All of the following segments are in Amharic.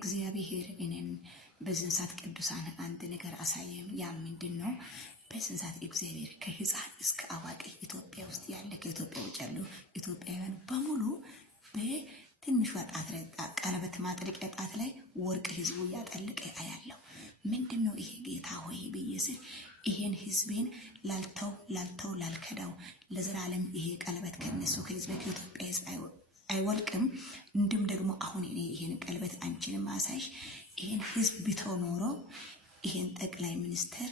እግዚአብሔር እኔን በዚህ ሰዓት ቅዱሳን አንድ ነገር አሳየም። ያ ምንድነው? በዚህ ሰዓት እግዚአብሔር ከህፃን እስከ አዋቂ ኢትዮጵያ ውስጥ ያለ ከኢትዮጵያ ውጭ ያሉ ኢትዮጵያውያን በሙሉ በትንሿ ጣት ላይ ቀለበት ማጥለቂያ ጣት ላይ ወርቅ ህዝቡ እያጠለቀ አያለው። ምንድነው ይሄ ጌታ ሆይ ብዬ ስል ይሄን ህዝቤን ላልተው ላልከዳው ለዘላለም ይሄ ቀለበት ከነሱ ከህዝብ ከኢትዮጵያ ህዝብ አይወልቅም። እንዲሁም ደግሞ አሁን እኔ ይሄን ቀለበት አንቺን ማሳይሽ ይሄን ህዝብ ቢተው ኖሮ ይሄን ጠቅላይ ሚኒስትር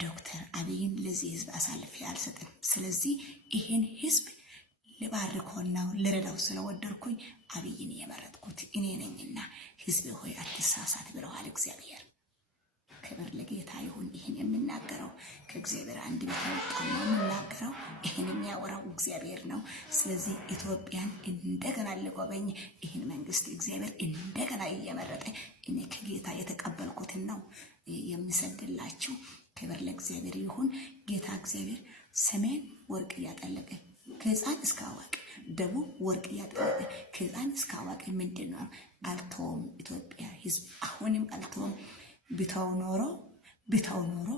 ዶክተር አብይን ለዚህ ህዝብ አሳልፌ አልሰጥም። ስለዚህ ይሄን ህዝብ ልባርከውና ልረዳው ስለወደድኩኝ አብይን የመረጥኩት እኔ ነኝና ህዝብ ሆይ አትሳሳት ብለዋል እግዚአብሔር። ክብር ለጌታ ይሁን። ይሄን የምናገረው ከእግዚአብሔር አንድ ቤት ወጣው ነው የምናገረው። ይሄን የሚያወራው እግዚአብሔር ነው። ስለዚህ ኢትዮጵያን እንደገና ልጎበኝ ይሄን መንግስት እግዚአብሔር እንደገና እየመረጠ እኔ ከጌታ የተቀበልኩትን ነው የምሰድላችሁ። ክብር ለእግዚአብሔር ይሁን። ጌታ እግዚአብሔር ሰሜን ወርቅ እያጠለቀ ከህፃን እስከ አዋቂ፣ ደቡብ ወርቅ እያጠለቀ ከህፃን እስከ አዋቂ ምንድነው አልተውም። ኢትዮጵያ ህዝብ አሁንም አልተውም። ቢታው ኖሮ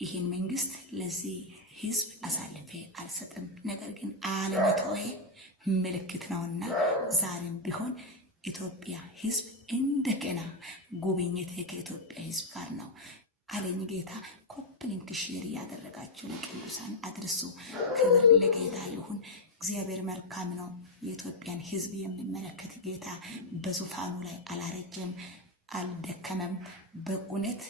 ይሄን መንግስት ለዚህ ህዝብ አሳልፌ አልሰጥም። ነገር ግን አለመተው ምልክት ነውና ዛሬም ቢሆን ኢትዮጵያ ህዝብ እንደገና ጉብኝት ከኢትዮጵያ ህዝብ ጋር ነው አለኝ ጌታ። ኮፕሊንክ ሼር ያደረጋችሁ ለቅዱሳን አድርሱ። ክብር ለጌታ ይሁን። እግዚአብሔር መልካም ነው። የኢትዮጵያን ህዝብ የሚመለከት ጌታ በዙፋኑ ላይ አላረጀም፣ አልደከመም። በእውነት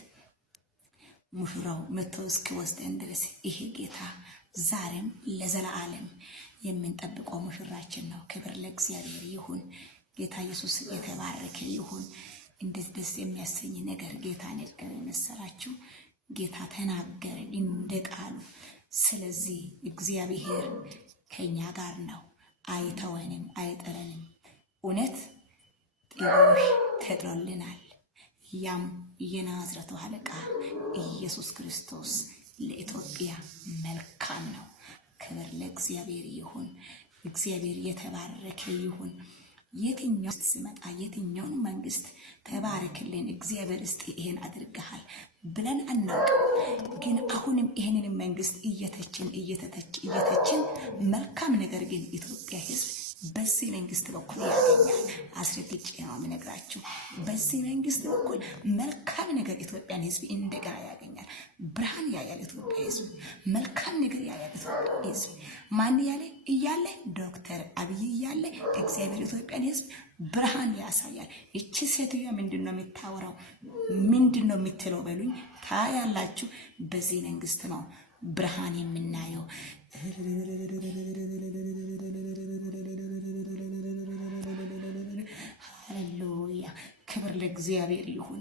ሙሽራው መጥቶ እስኪወስደን ድረስ ይሄ ጌታ ዛሬም ለዘላለም የምንጠብቀው ሙሽራችን ነው። ክብር ለእግዚአብሔር ይሁን። ጌታ ኢየሱስ የተባረከ ይሁን። እንዴት ደስ የሚያሰኝ ነገር ጌታ ነገር መሰላችሁ። ጌታ ተናገረ እንደ ቃሉ። ስለዚህ እግዚአብሔር ከኛ ጋር ነው፣ አይተወንም፣ አይጠለንም። እውነት ጥሎሽ ተጥሎልናል። ያም የናዝረቱ አለቃ ኢየሱስ ክርስቶስ ለኢትዮጵያ መልካም ነው። ክብር ለእግዚአብሔር ይሁን። እግዚአብሔር የተባረከ ይሁን። የትኛው ሲመጣ የትኛውን መንግስት ተባረክልን እግዚአብሔር እስቲ ይሄን አድርገሃል ብለን አናውቅም። ግን አሁንም ይሄንን መንግስት እየተተችን መልካም ነገር ግን ኢትዮጵያ ህዝብ በዚህ መንግስት በኩል ያገኛል። አስረግጬ ነው የምነግራችሁ። በዚህ መንግስት በኩል መልካም ነገር ኢትዮጵያን ህዝብ እንደገና ያገኛል። ብርሃን ያያል ኢትዮጵያ ህዝብ፣ መልካም ነገር ያያል ኢትዮጵያ ህዝብ። ማን እያለ ዶክተር አብይ እያለ እግዚአብሔር ኢትዮጵያን ህዝብ ብርሃን ያሳያል። እቺ ሴትዮ ምንድነው የምታወራው? ምንድነው የምትለው በሉኝ። ታያላችሁ። በዚህ መንግስት ነው ብርሃን የምናየው። ሃሌሉያ! ክብር ለእግዚአብሔር ይሁን።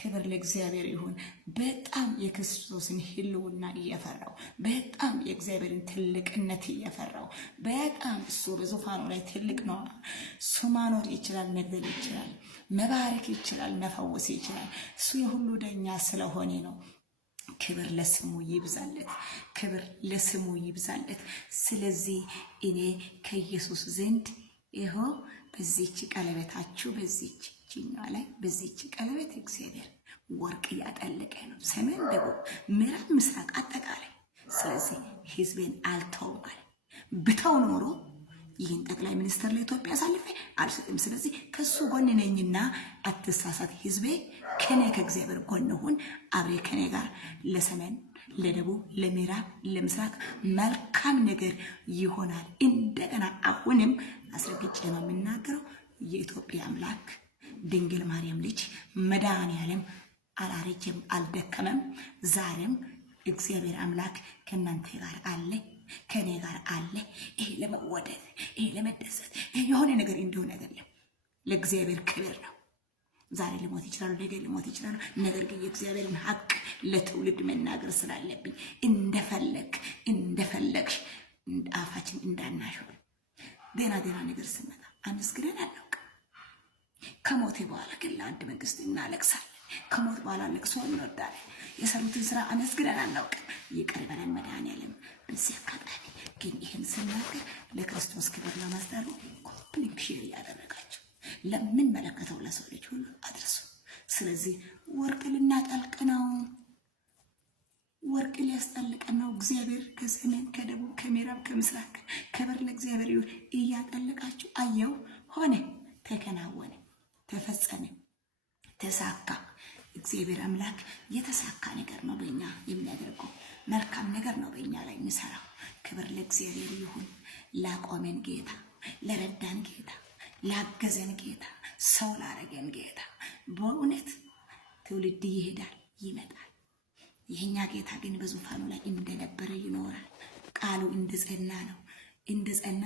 ክብር ለእግዚአብሔር ይሁን። በጣም የክርስቶስን ህልውና እየፈራው፣ በጣም የእግዚአብሔርን ትልቅነት እየፈራው፣ በጣም እሱ በዙፋኑ ላይ ትልቅ ነው። እሱ ማኖር ይችላል፣ መግደል ይችላል፣ መባረክ ይችላል፣ መፈወስ ይችላል። እሱ የሁሉ ዳኛ ስለሆነ ነው። ክብር ለስሙ ይብዛለት። ክብር ለስሙ ይብዛለት። ስለዚህ እኔ ከኢየሱስ ዘንድ ይኸው በዚህች ቀለበታችሁ በዚህችኛው ላይ በዚህች ቀለበት እግዚአብሔር ወርቅ ያጠለቀ ነው። ሰሜን፣ ደቡብ፣ ምዕራብ፣ ምስራቅ አጠቃላይ። ስለዚህ ህዝቤን አልተውም አለ። ብተው ኖሮ ይህን ጠቅላይ ሚኒስትር ለኢትዮጵያ አሳልፌ አልሰጥም። ስለዚህ ከሱ ጎን ነኝና አትሳሳት ህዝቤ። ከኔ ከእግዚአብሔር ጎን ሁን። አብሬ ከኔ ጋር ለሰሜን፣ ለደቡብ፣ ለምዕራብ፣ ለምስራቅ መልካም ነገር ይሆናል። እንደገና አሁንም አስረግጬ ነው የምናገረው። የኢትዮጵያ አምላክ ድንግል ማርያም ልጅ መድኃኔዓለም አላረጀም፣ አልደከመም። ዛሬም እግዚአብሔር አምላክ ከእናንተ ጋር አለ፣ ከኔ ጋር አለ። ይሄ ለመወደድ፣ ይሄ ለመደሰት የሆነ ነገር እንዲሆን አይደለም። ለእግዚአብሔር ክብር ነው። ዛሬ ልሞት ይችላል፣ ነገ ልሞት ይችላል። ነገር ግን የእግዚአብሔርን ሀቅ ለትውልድ መናገር ስላለብኝ እንደፈለግሽ አፋችን እንዳናሸው ደህና ነገር ስመጣ አመስግነን አናውቅም። ከሞቴ በኋላ ግን ለአንድ መንግስት እናለቅሳለን። ከሞት በኋላ ለቅሶ እንወዳለን። የሰሩትን ስራ አመስግነን አናውቅም። ይቅር በለን መድኃኔዓለም። በዚህ አጋጣሚ ግን ይህን ስናገር ለክርስቶስ ክብር ለማስጠሩ ኮምፕሊት ሼር ያደረጋችሁ ለምን መለከተው ለሰው ልጅ ሁሉ ስለዚህ ወርቅ ልናጠልቅ ነው። ወርቅ ሊያስጠልቀን ነው። እግዚአብሔር ከሰሜን ከደቡብ ከምዕራብ ከምስራቅ ክብር ለእግዚአብሔር ይሁን። እያጠለቃችሁ አየው፣ ሆነ፣ ተከናወነ፣ ተፈጸመ፣ ተሳካ። እግዚአብሔር አምላክ የተሳካ ነገር ነው በእኛ የሚያደርገው። መልካም ነገር ነው በእኛ ላይ የሚሰራው። ክብር ለእግዚአብሔር ይሁን። ላቆመን ጌታ፣ ለረዳን ጌታ፣ ላገዘን ጌታ፣ ሰው ላረገን ጌታ በእውነት ትውልድ ይሄዳል ይመጣል። የኛ ጌታ ግን በዙፋኑ ላይ እንደነበረ ይኖራል። ቃሉ እንደጸና ነው። እንደጸና